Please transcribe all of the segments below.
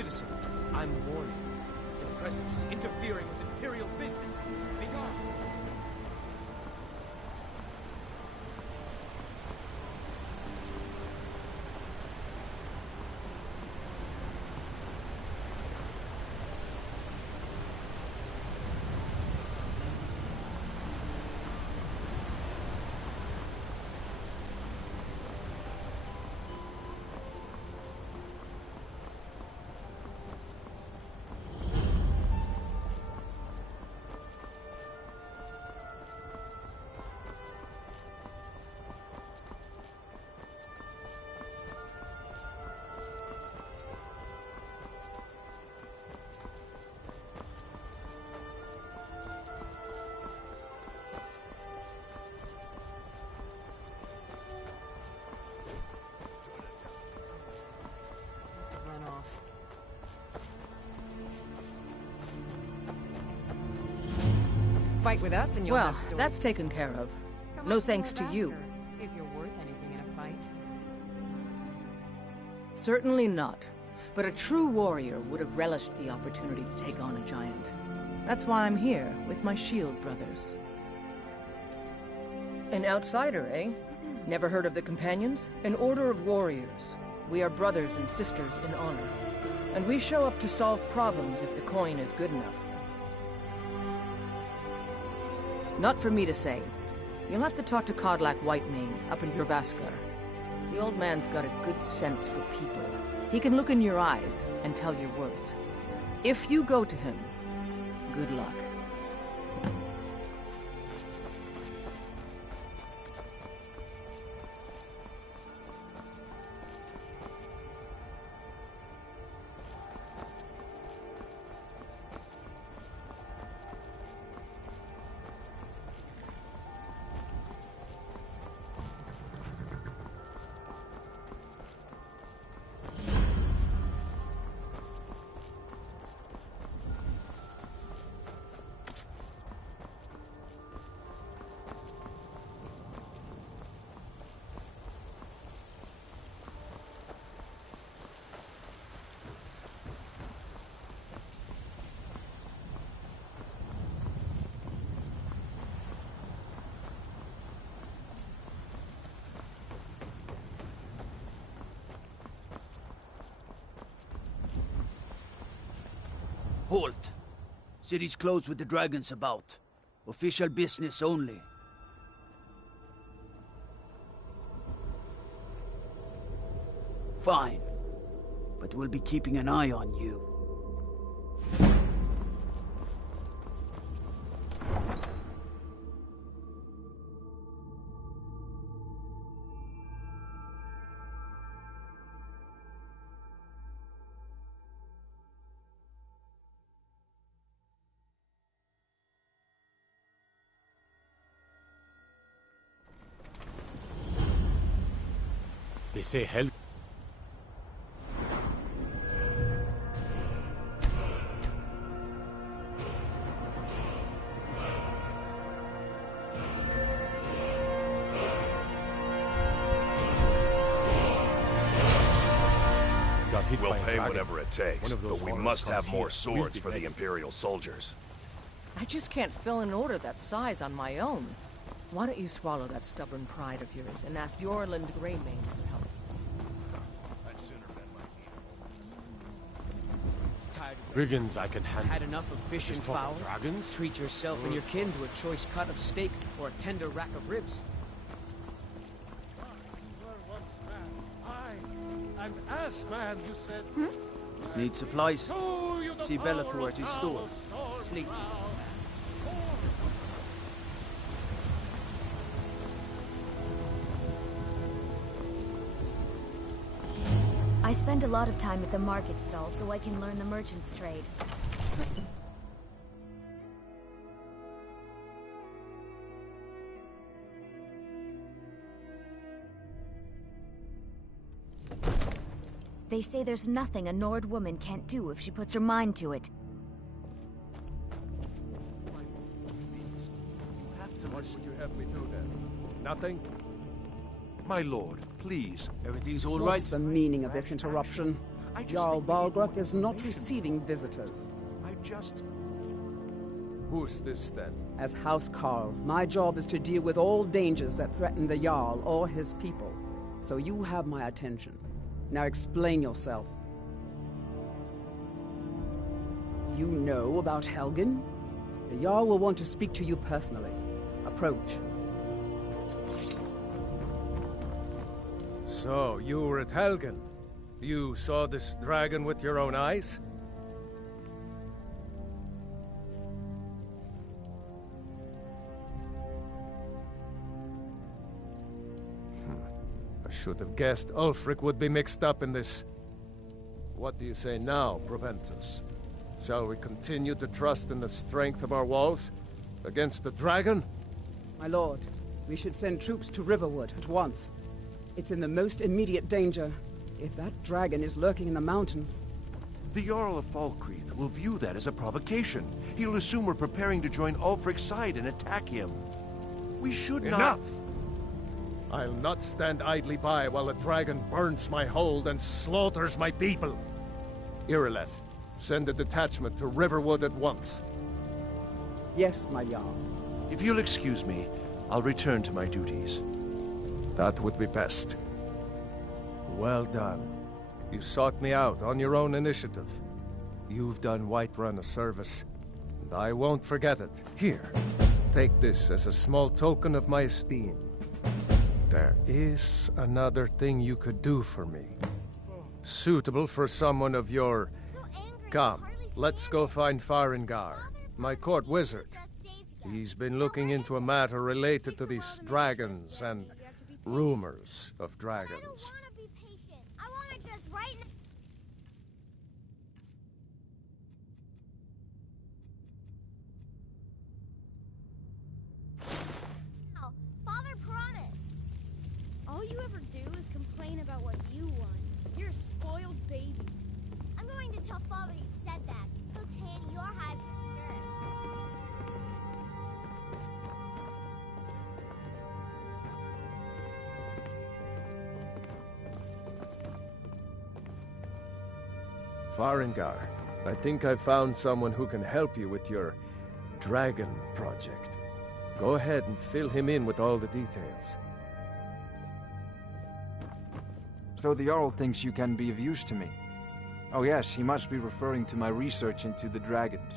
citizen. I'm a warrior. Your presence is interfering with Imperial business. Be gone. Fight with us and you'll Well, have stories. that's taken care of. Come No on, thanks to you. Ambassador, if you're worth anything in a fight. Certainly not. But a true warrior would have relished the opportunity to take on a giant. That's why I'm here, with my shield brothers. An outsider, eh? Never heard of the Companions? An order of warriors. We are brothers and sisters in honor. And we show up to solve problems if the coin is good enough. Not for me to say. You'll have to talk to Kodlak Whitemane up in Jorvaskar. The old man's got a good sense for people. He can look in your eyes and tell your worth. If you go to him, good luck. Halt! City's closed with the dragons about. Official business only. Fine. But we'll be keeping an eye on you. They say help. We'll pay whatever it takes, but we must have more swords for the Imperial soldiers. I just can't fill an order that size on my own. Why don't you swallow that stubborn pride of yours and ask Yorland Greymane for help? I'd sooner bet my Tired of Brigands I can handle. Had enough of fish and Just talk fowl? of dragons? Treat yourself and your kin to a choice cut of steak or a tender rack of ribs. An ass man, you said. Need supplies? Show you the See power Bellathor at his of store. our Sleazy. I spend a lot of time at the market stall so I can learn the merchant's trade. They say there's nothing a Nord woman can't do if she puts her mind to it. What would you have me do then? Nothing? My lord, please. Everything's all right? What's the meaning of this interruption? Jarl Balgruck is not receiving visitors. Who's this, then? As House Carl, my job is to deal with all dangers that threaten the Jarl or his people. So you have my attention. Now explain yourself. You know about Helgen? The Jarl will want to speak to you personally. Approach. So, you were at Helgen. You saw this dragon with your own eyes? I should have guessed Ulfric would be mixed up in this. What do you say now, Proventus? Shall we continue to trust in the strength of our walls against the dragon? My lord, we should send troops to Riverwood at once. It's in the most immediate danger. If that dragon is lurking in the mountains... The Jarl of Falkreath will view that as a provocation. He'll assume we're preparing to join Ulfric's side and attack him. We should not... Enough! I'll not stand idly by while the dragon burns my hold and slaughters my people. Irileth, send a detachment to Riverwood at once. Yes, my Jarl. If you'll excuse me, I'll return to my duties. That would be best. Well done. You sought me out on your own initiative. You've done Whiterun a service, and I won't forget it. Here, take this as a small token of my esteem. There is another thing you could do for me. Suitable for someone of your... Come, let's go find Farengar, my court wizard. He's been looking into a matter related to these dragons and rumors of dragons. Father promised. All you ever do is complain about what you want. You're a spoiled baby. I'm going to tell Father you said that. He'll tan your hide for sure. Farengar, I think I found someone who can help you with your dragon project. Go ahead and fill him in with all the details. So the Jarl thinks you can be of use to me. Oh yes, he must be referring to my research into the dragons.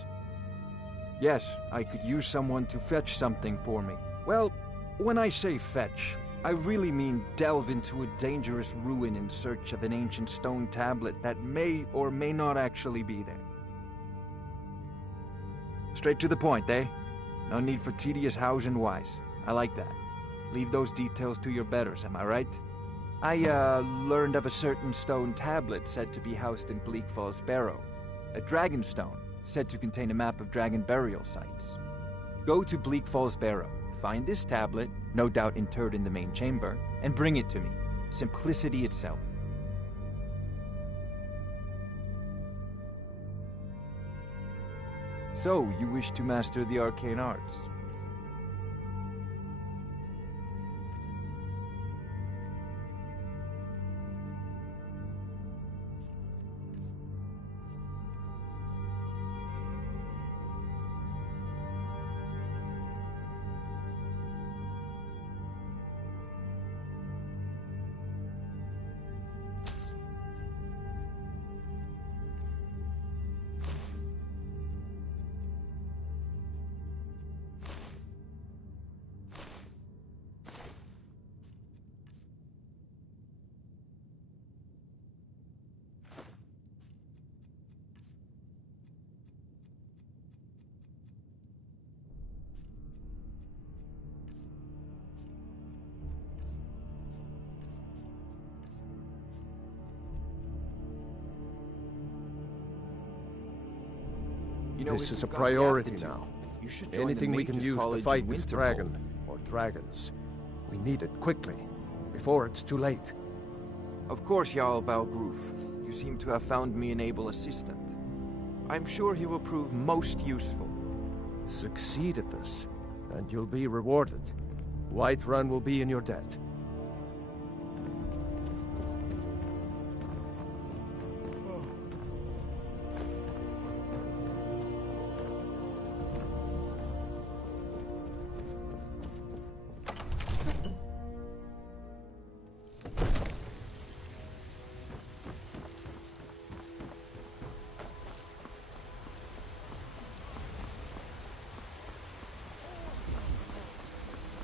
Yes, I could use someone to fetch something for me. Well, when I say fetch, I really mean delve into a dangerous ruin in search of an ancient stone tablet that may or may not actually be there. Straight to the point, eh? No need for tedious hows and whys. I like that. Leave those details to your betters, am I right? I, learned of a certain stone tablet said to be housed in Bleak Falls Barrow. A dragon stone, said to contain a map of dragon burial sites. Go to Bleak Falls Barrow, find this tablet, no doubt interred in the main chamber, and bring it to me. Simplicity itself. So, you wish to master the arcane arts? This is a priority now. Anything we can use to fight this dragon, or dragons, we need it quickly, before it's too late. Of course, Jarl Balgruf. You seem to have found me an able assistant. I'm sure he will prove most useful. Succeed at this, and you'll be rewarded. Whiterun will be in your debt.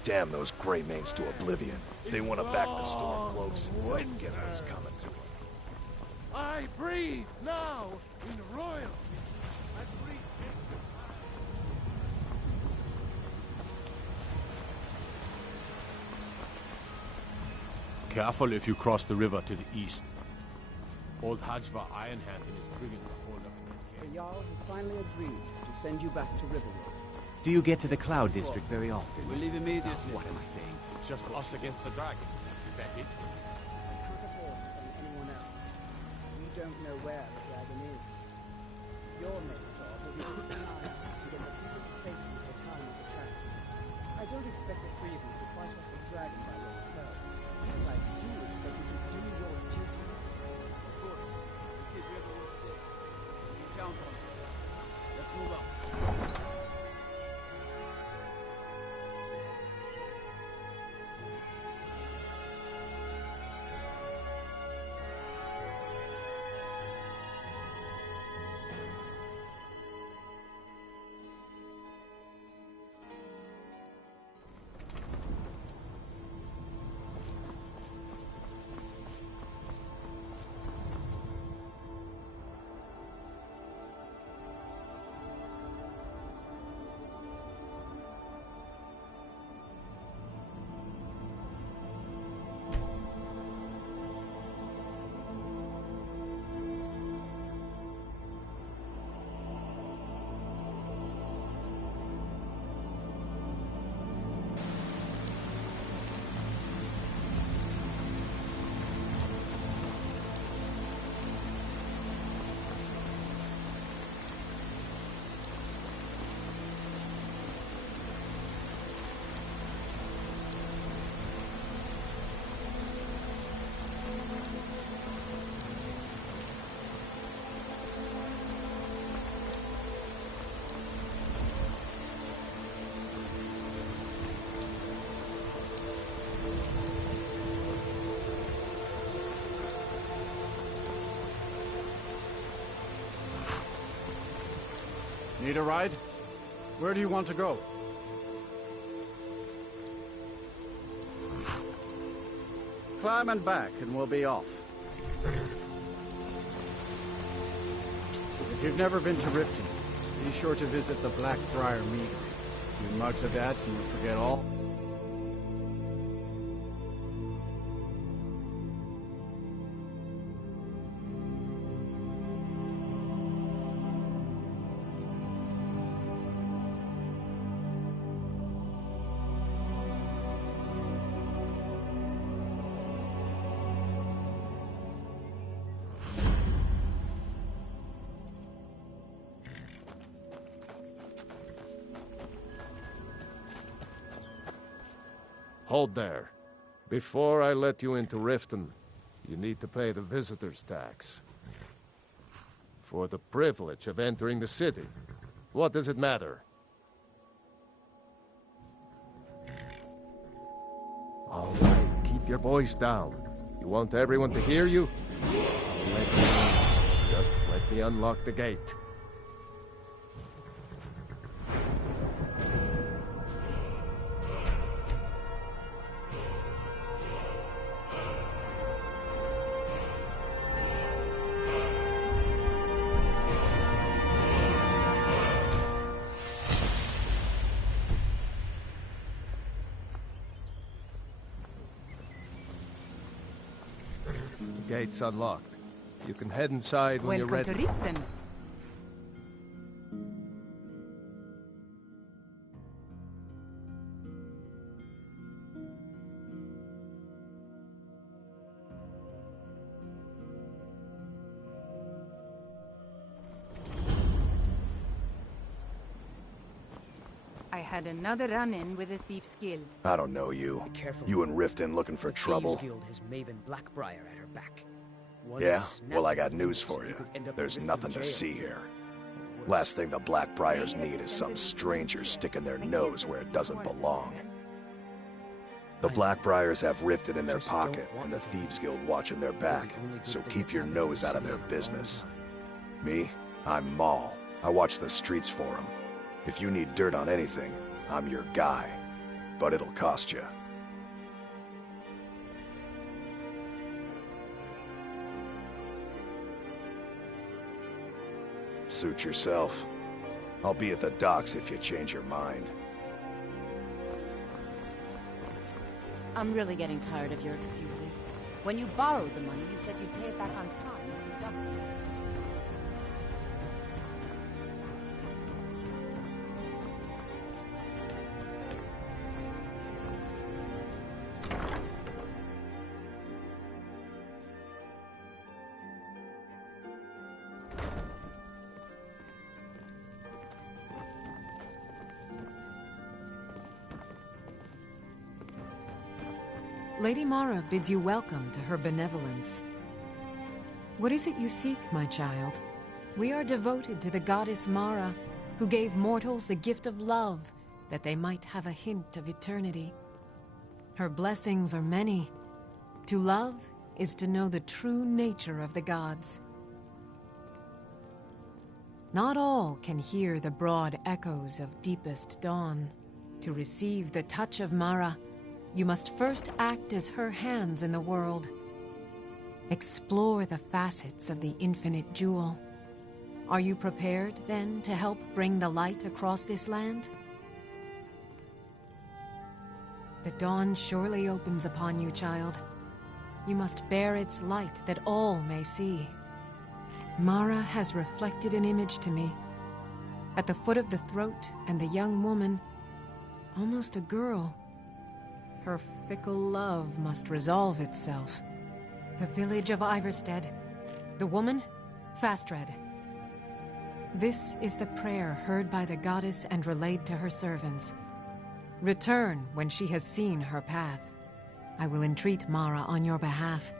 damn those Greymanes to oblivion. They want to back the Stormcloaks. They'll get what's coming to them. I breathe now in royal. I breathe. Careful if you cross the river to the east. Old Hajva Ironhand is bringing the hold up. The Jarl has finally agreed to send you back to Riverwood. Do you get to the Cloud District very often? We'll leave immediately. What am I saying? It's just us against the dragon. Is that it? Quicker horse than anyone else. We don't know where the dragon is. Your main job will be to keep an eye out and get the people to safety if the town is attacked. I don't expect the three of you to fight off the dragon by yourselves, but I do expect you to do your duty. Of course. Keep everyone safe. You can count on it. Let's move on. Need a ride? Where do you want to go? Climb and back, and we'll be off. If you've never been to Riften, be sure to visit the Blackbriar Meadery. You mug to that and you forget all. Hold there. Before I let you into Riften, you need to pay the visitor's tax. For the privilege of entering the city. What does it matter? All right, keep your voice down. You want everyone to hear you? I'll let you in. Just let me unlock the gate. Gate's unlocked. You can head inside when you're ready. Welcome to Riften. I had another run-in with the Thieves Guild. I don't know you. Be careful. You and Riften looking for trouble? The Thieves Guild has Maven Blackbriar at her back. One Yeah? snap Well, I of got the news fingers for and you. could end up in There's Riften nothing to jail. see here. Or worse. Last thing the Blackbriars need is some stranger sticking their nose where it doesn't belong. The Blackbriars have Riften in their Just don't pocket, want and the them. Thieves Guild watching their back, The only good so thing keep that's your happened nose this out of their city in a business. long time. Me? I'm Maul. I watch the streets for them. If you need dirt on anything, I'm your guy. but it'll cost you. Suit yourself. I'll be at the docks if you change your mind. I'm really getting tired of your excuses. When you borrowed the money, you said you'd pay it back on time if you doubled it. Lady Mara bids you welcome to her benevolence. What is it you seek, my child? We are devoted to the goddess Mara, who gave mortals the gift of love, that they might have a hint of eternity. Her blessings are many. To love is to know the true nature of the gods. Not all can hear the broad echoes of deepest dawn. To receive the touch of Mara, you must first act as her hands in the world. Explore the facets of the infinite jewel. Are you prepared, then, to help bring the light across this land? The dawn surely opens upon you, child. You must bear its light that all may see. Mara has reflected an image to me. At the foot of the throat and the young woman, almost a girl. Her fickle love must resolve itself. The village of Iverstead. The woman, Fastred. This is the prayer heard by the goddess and relayed to her servants. Return when she has seen her path. I will entreat Mara on your behalf.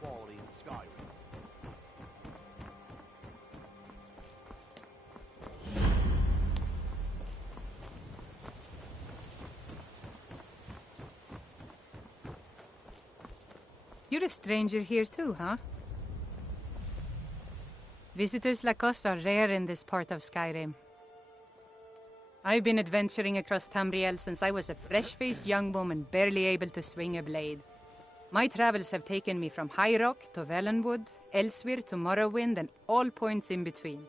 Quality in Skyrim. You're a stranger here too, huh? Visitors like us are rare in this part of Skyrim. I've been adventuring across Tamriel since I was a fresh-faced young woman barely able to swing a blade. My travels have taken me from High Rock to Valenwood, Elsewhere to Morrowind, and all points in between.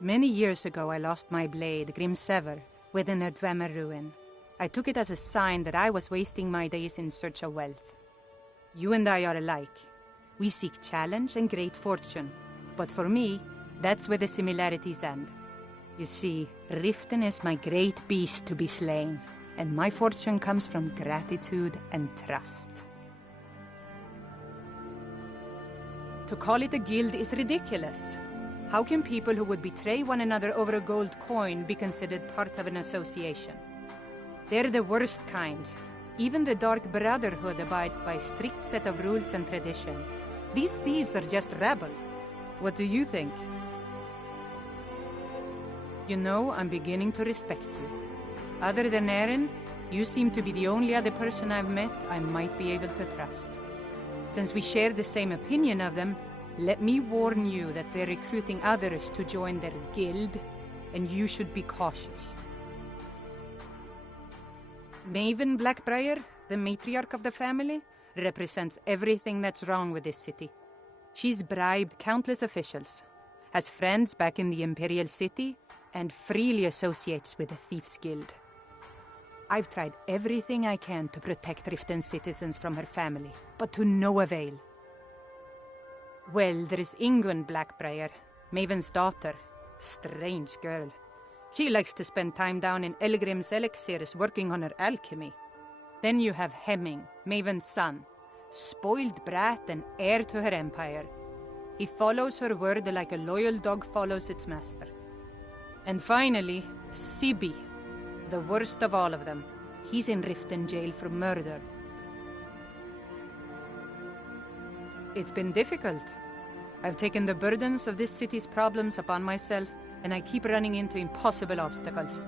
Many years ago I lost my blade, Grimsever, within a Dwemer ruin. I took it as a sign that I was wasting my days in search of wealth. You and I are alike. We seek challenge and great fortune. But for me, that's where the similarities end. You see, Riften is my great beast to be slain. And my fortune comes from gratitude and trust. To call it a guild is ridiculous. How can people who would betray one another over a gold coin be considered part of an association? They're the worst kind. Even the Dark Brotherhood abides by a strict set of rules and tradition. These thieves are just rabble. What do you think? You know, I'm beginning to respect you. Other than Erin, you seem to be the only other person I've met I might be able to trust. Since we share the same opinion of them, let me warn you that they're recruiting others to join their guild, and you should be cautious. Maven Blackbriar, the matriarch of the family, represents everything that's wrong with this city. She's bribed countless officials, has friends back in the Imperial City, and freely associates with the Thieves' Guild. I've tried everything I can to protect Riften's citizens from her family, but to no avail. Well, there is Ingun Blackbriar, Maven's daughter. Strange girl. She likes to spend time down in Elgrim's elixirs working on her alchemy. Then you have Hemming, Maven's son. Spoiled brat and heir to her empire. He follows her word like a loyal dog follows its master. And finally, Sibi, the worst of all of them. He's in Riften jail for murder. It's been difficult. I've taken the burdens of this city's problems upon myself, and I keep running into impossible obstacles.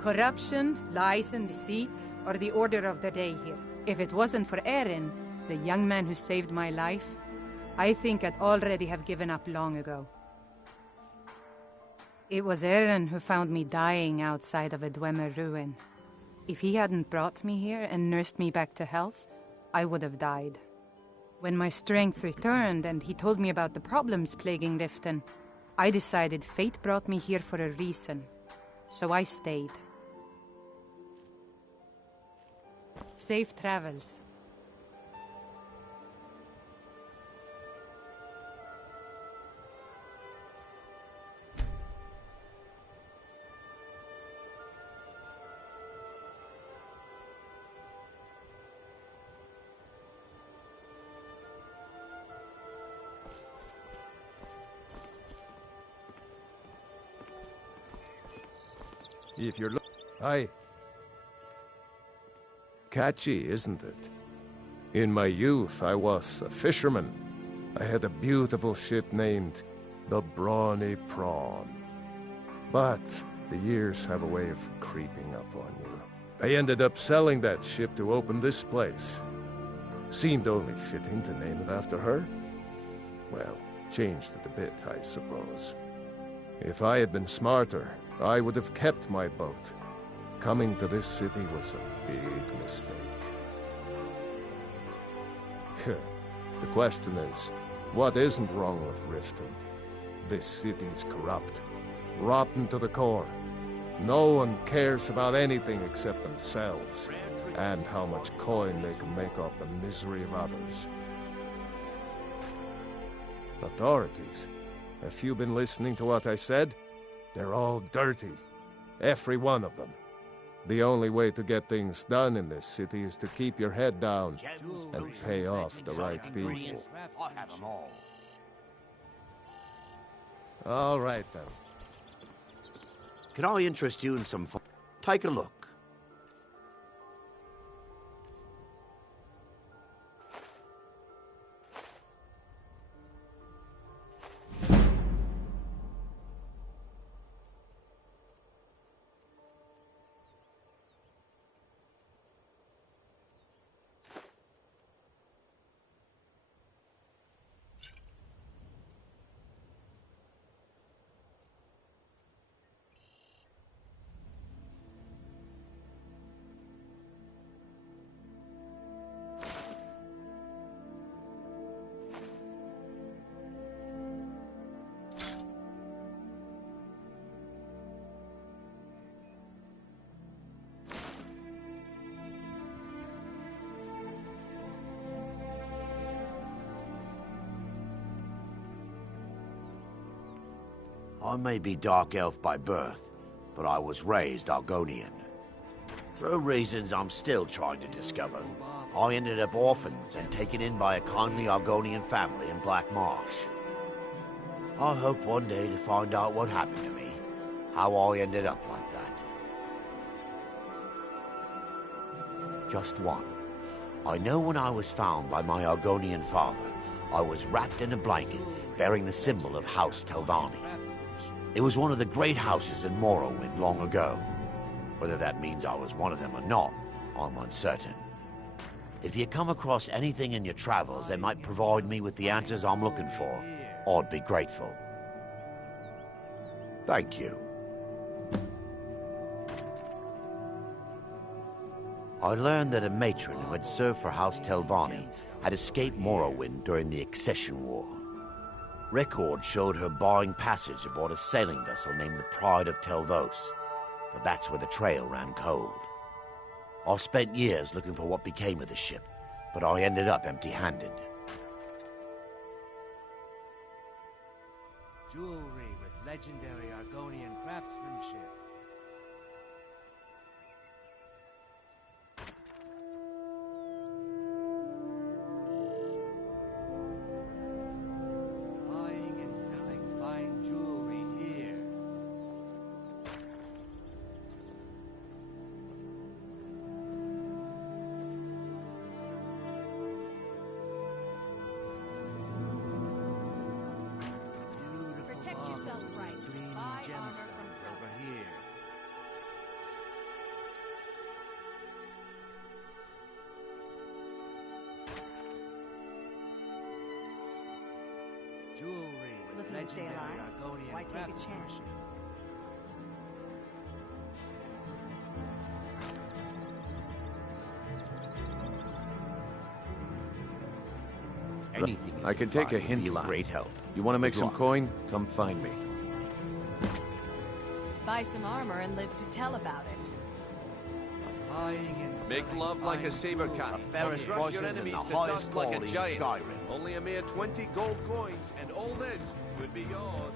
Corruption, lies and deceit are the order of the day here. If it wasn't for Erin, the young man who saved my life, I think I'd already have given up long ago. It was Erin who found me dying outside of a Dwemer ruin. If he hadn't brought me here and nursed me back to health, I would have died. When my strength returned and he told me about the problems plaguing Riften, I decided fate brought me here for a reason, so I stayed. Safe travels. If you're Aye. Catchy, isn't it? In my youth, I was a fisherman. I had a beautiful ship named the Brawny Prawn. But the years have a way of creeping up on you. I ended up selling that ship to open this place. Seemed only fitting to name it after her. Well, changed it a bit, I suppose. If I had been smarter, I would have kept my boat. Coming to this city was a big mistake. The question is, what isn't wrong with Riften? This city's corrupt, rotten to the core. No one cares about anything except themselves, and how much coin they can make off the misery of others. Authorities, have you been listening to what I said? They're all dirty. Every one of them. The only way to get things done in this city is to keep your head down and pay off the right people. I have them all. All right, then. Can I interest you in some fun? Take a look. I may be Dark Elf by birth, but I was raised Argonian. Through reasons I'm still trying to discover, I ended up orphaned and taken in by a kindly Argonian family in Black Marsh. I hope one day to find out what happened to me, how I ended up like that. Just one. I know when I was found by my Argonian father, I was wrapped in a blanket bearing the symbol of House Telvanni. It was one of the great houses in Morrowind long ago. Whether that means I was one of them or not, I'm uncertain. If you come across anything in your travels that might provide me with the answers I'm looking for, I'd be grateful. Thank you. I learned that a matron who had served for House Telvanni had escaped Morrowind during the Accession War. Records showed her buying passage aboard a sailing vessel named the Pride of Telvos, but that's where the trail ran cold. I spent years looking for what became of the ship, but I ended up empty-handed. Jewelry with legendary Argonian craftsmanship. Buying and selling fine jewelry here. Protect yourself right. Gleaming Buy armor gemstones from over here. Jewelry with Looking to stay legendary alive? Argonian Why take a craftsmanship. chance? Anything you I can take a find would hint, be lad. great help. You want to make Good some luck. coin? Come find me. Buy some armor and live to tell about it. Buying and Make selling love like a fine saber jewelry. cat. A ferret's Crush your voices and enemies the to highest dust like a quality in giant. Skyrim. Only a mere 20 gold coins, and all this could be yours.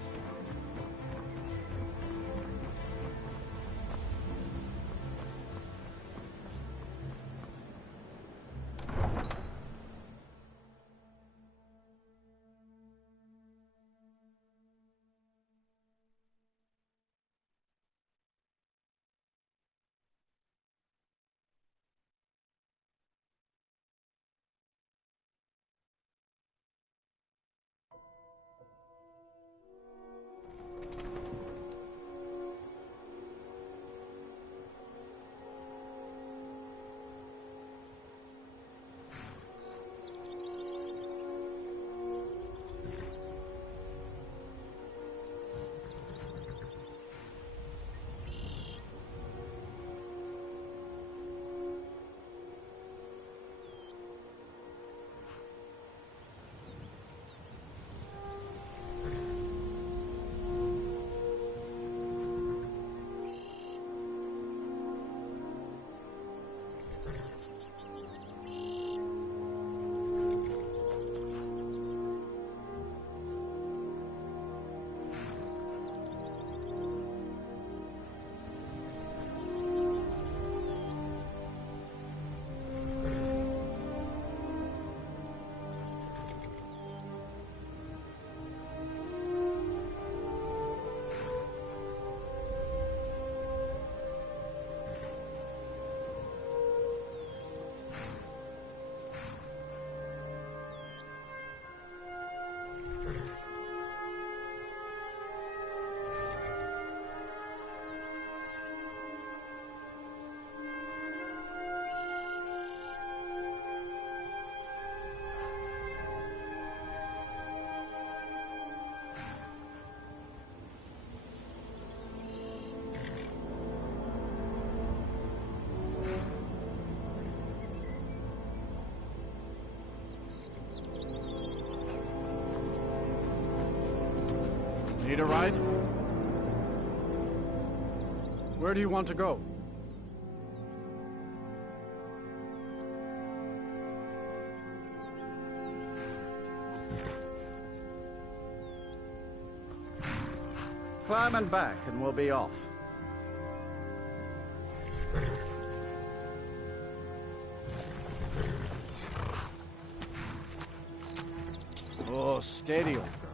Need a ride? Where do you want to go? Climb and back, and we'll be off. Oh, steady, old girl.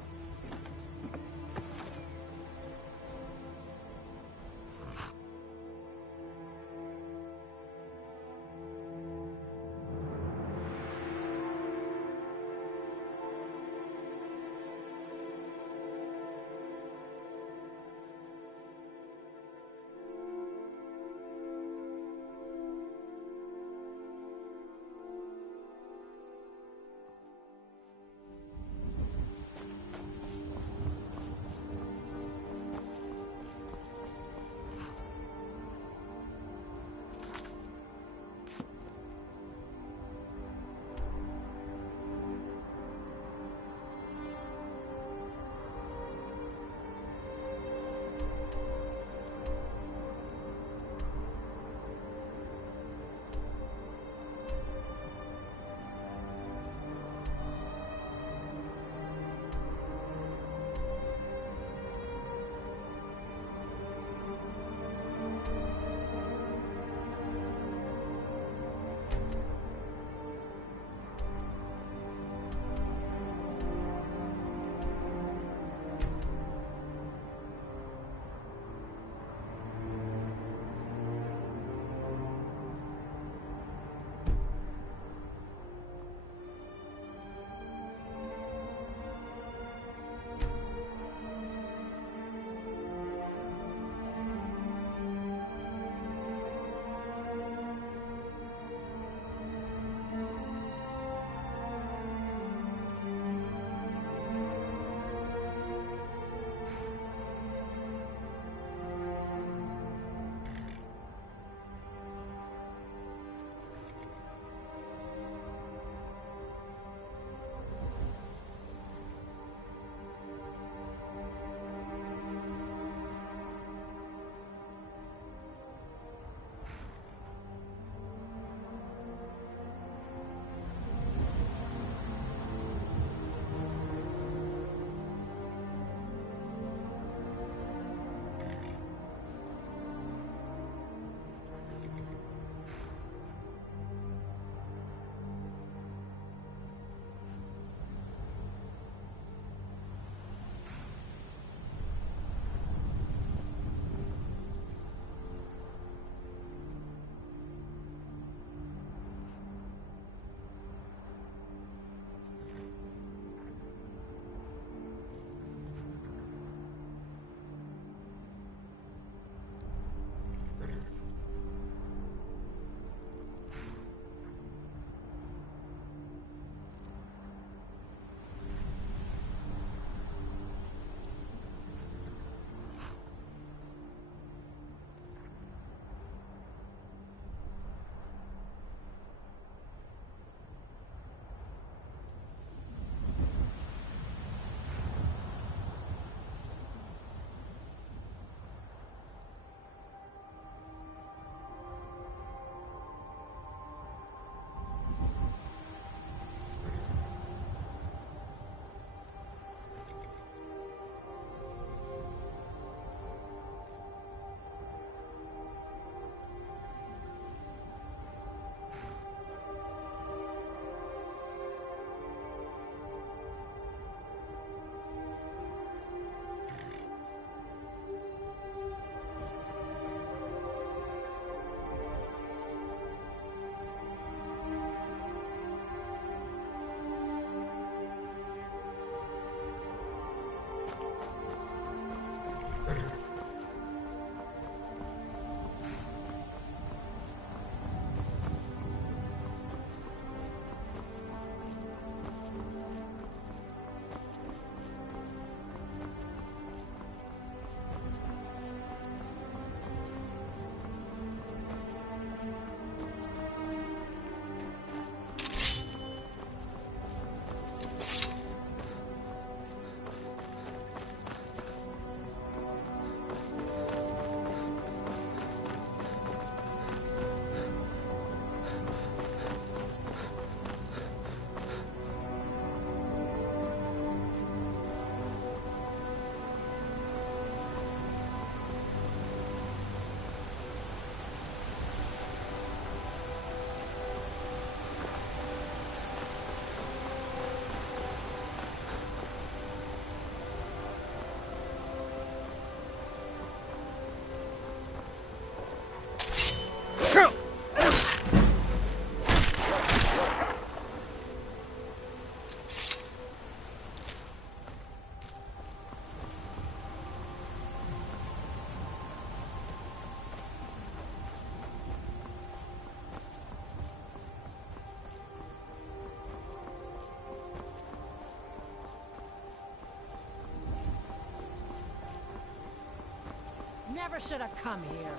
never should have come here.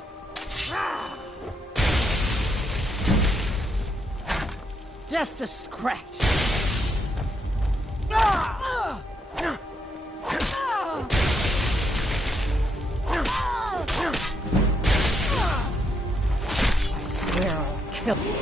Just a scratch. I swear I'll kill you.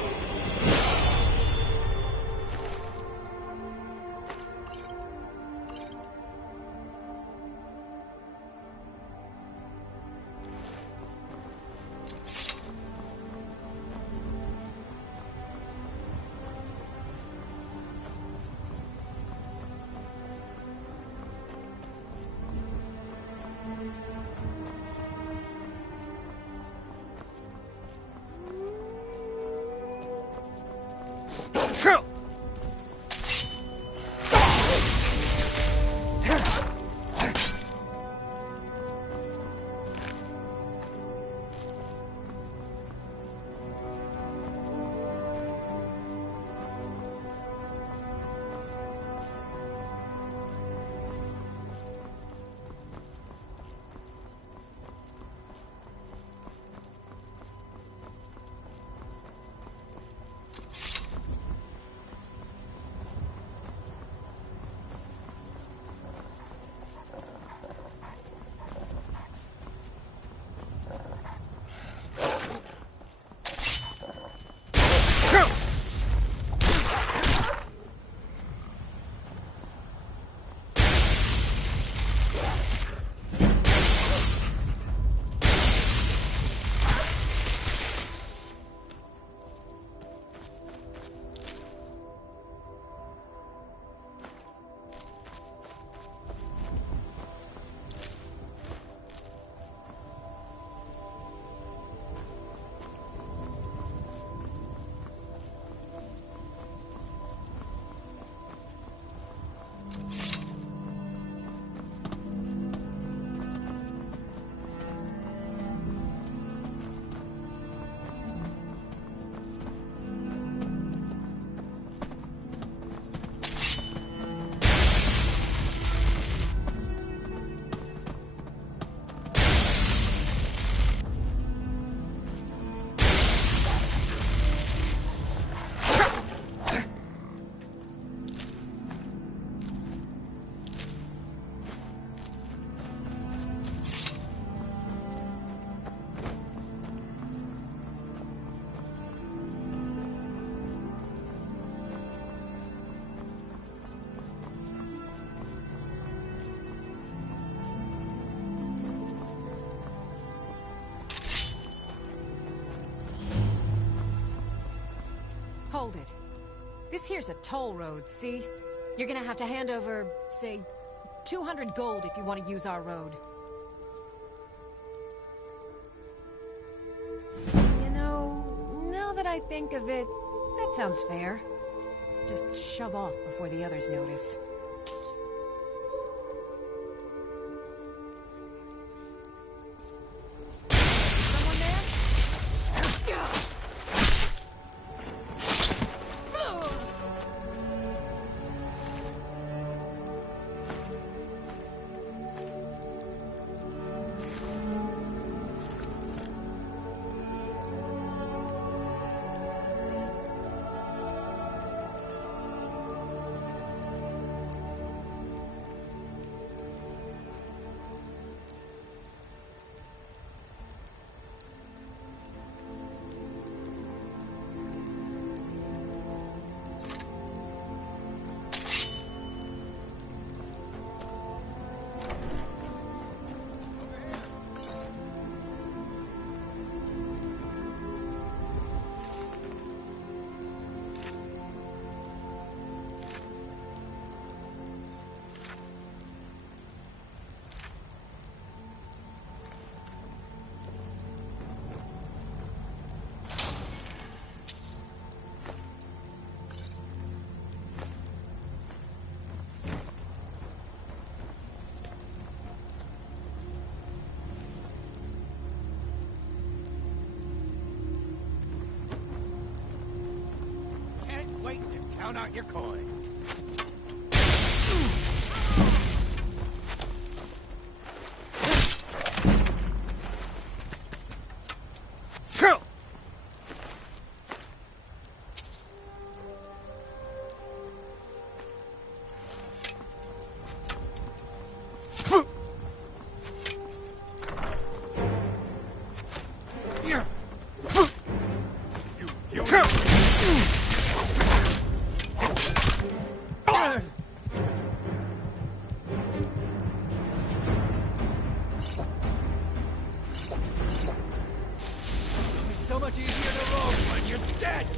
Hold it. This here's a toll road, see? You're gonna have to hand over, say, 200 gold if you want to use our road. You know, now that I think of it, that sounds fair. Just shove off before the others notice. Someone there? Wait to count out your coin. dead!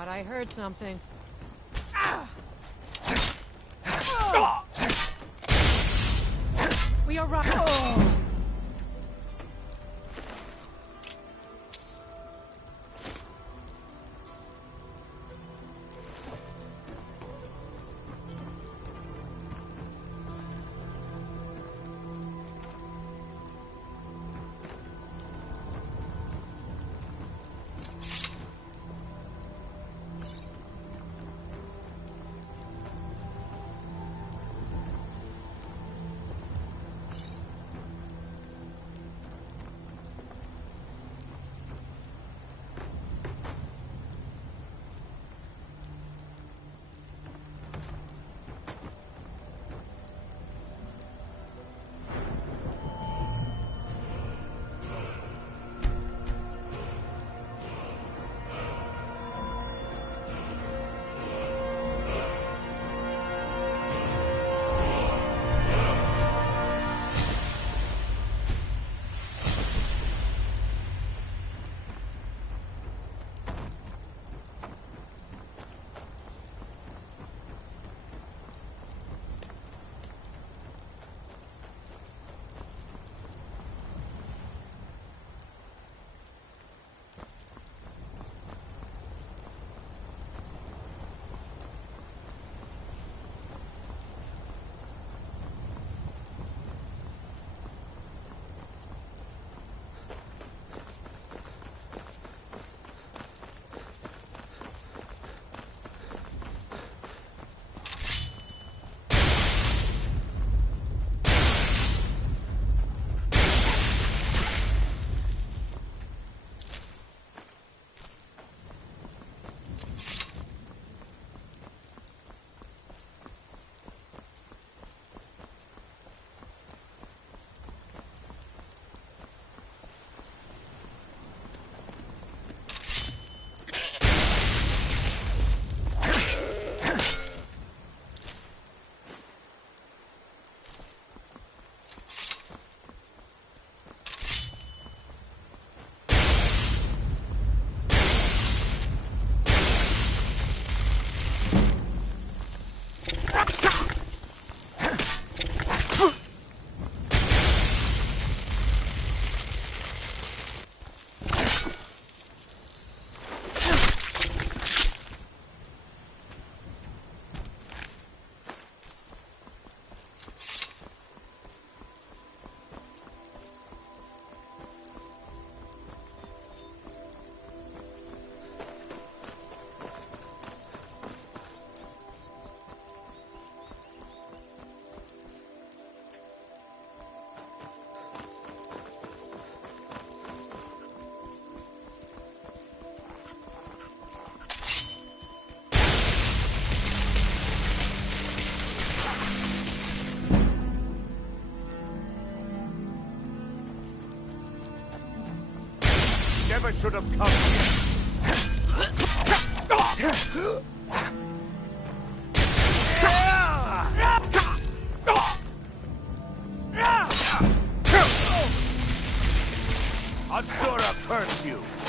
Thought I heard something. We are right. Oh. Never should have come here. Asura curse you!